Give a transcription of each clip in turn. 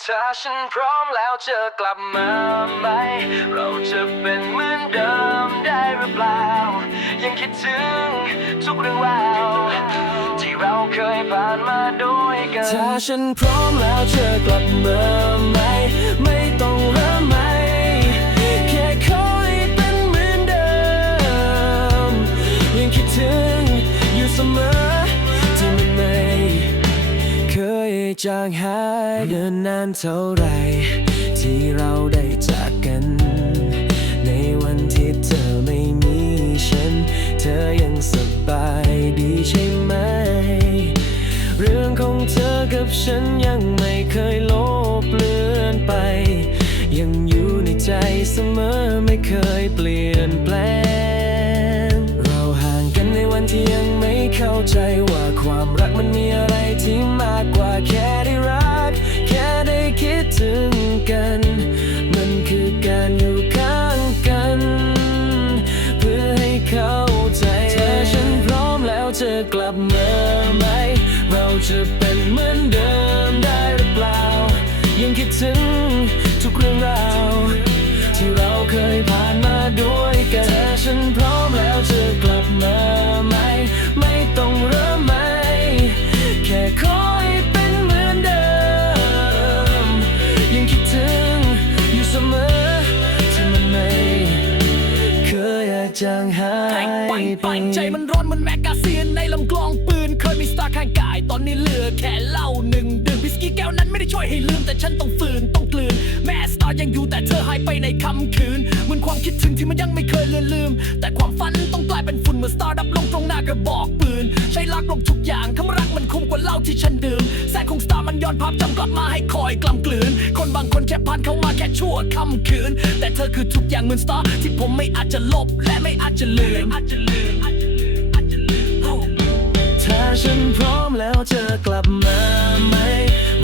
ถ้าฉันพร้อมแล้วจะกลับมาไหม เราจะเป็นเหมือนเดิมได้หรือเปล่า ยังคิดถึงทุกเรื่องราวที่เราเคยผ่านมาด้วยกัน ถ้าฉันพร้อมแล้วจะกลับมาไหม ไม่ จางหายเดินนานเท่าไร ที่เราได้จากกัน ในวันที่เธอไม่มีฉัน เธอยังสบายดีใช่ไหม เรื่องของเธอกับฉันยังไม่เคยลบเลือนไป ยังอยู่ในใจเสมอไม่เคยเปลี่ยนแปลง เราห่างกันในวันที่ยังไม่ เข้าใจว่าความรักมันมีอะไรที่มากกว่าแค่ได้รัก แค่ได้คิดถึงกัน มันคือการอยู่ข้างกัน เพื่อให้เข้าใจถ้าฉันพร้อมแล้วจะกลับมาไหม เราจะเป็นเหมือนเดิมได้หรือเปล่า ยังคิดถึงทุกเรื่องราว ที่เราเคยผ่านมาด้วยกันถ้าฉันพ จางหายปังไปปังใจมันร้อนเหมันแมกกาซีนในลำกลองปืน เคยมีสตาร์ข้างกาย ตอนนี้เหลือแค่เหล้าหนึ่งดื่มวิสกี้แก้วนั้นไม่ได้ช่วยให้ลืม แต่ฉันต้องฝืนต้องกลืน แม่สตาร์ยังอยู่แต่เธอหายไปในค่ำคืนเหมือนความคิดถึงที่มันยังไม่เคยเลือนลืม แต่ความฝันต้องกลายเป็นฝุ่นเมื่อสตาร์ดับลงตรงหน้ากระบอกปืน ใช้ลักลบทุกอย่างคำรักมันคุ้มกว่าเหล้าที่ฉันดื่มแสงของสตาร์มันย้อนภาพจำกลับมาให้คอยกลำ ชั่วค่ำคืน แต่เธอคือทุกอย่างเหมือนสตาร์ที่ผมไม่อาจจะลบและไม่อาจจะลืมอาจจะลืมถ้าฉันพร้อมแล้วเจะกลับมาไหม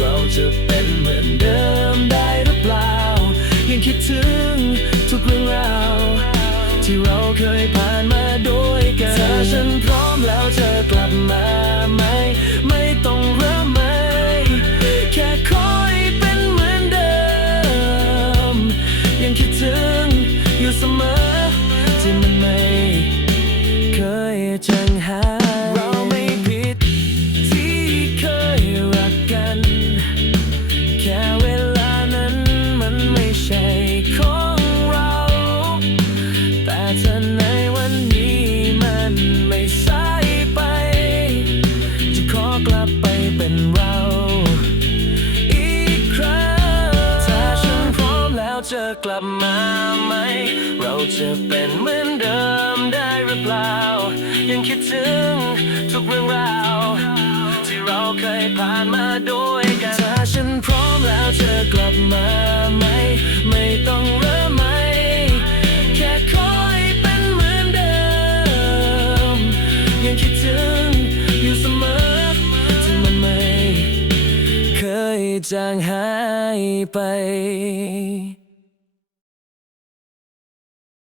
เราจะเป็นเหมือนเดิมได้หรือเปล่า ยังคิดถึงทุกเรื่องราว ที่เราเคยผ่านมาด้วยกันถ้าฉันพร้อมแล้วเจะกลับมาไหม เสมอที่มันไม่ จะกลับมาไหม เราจะเป็นเหมือนเดิมได้หรือเปล่า ยังคิดถึงทุกเรื่องราว ที่เราเคยผ่านมาด้วยกันถ้าฉันพร้อมแล้วจะกลับมาไหม ไม่ต้องเริ่มใหม่แค่ขอให้เป็นเหมือนเดิม ยังคิดถึงอยู่เสมอที่มันไม่ เคยจางหายไป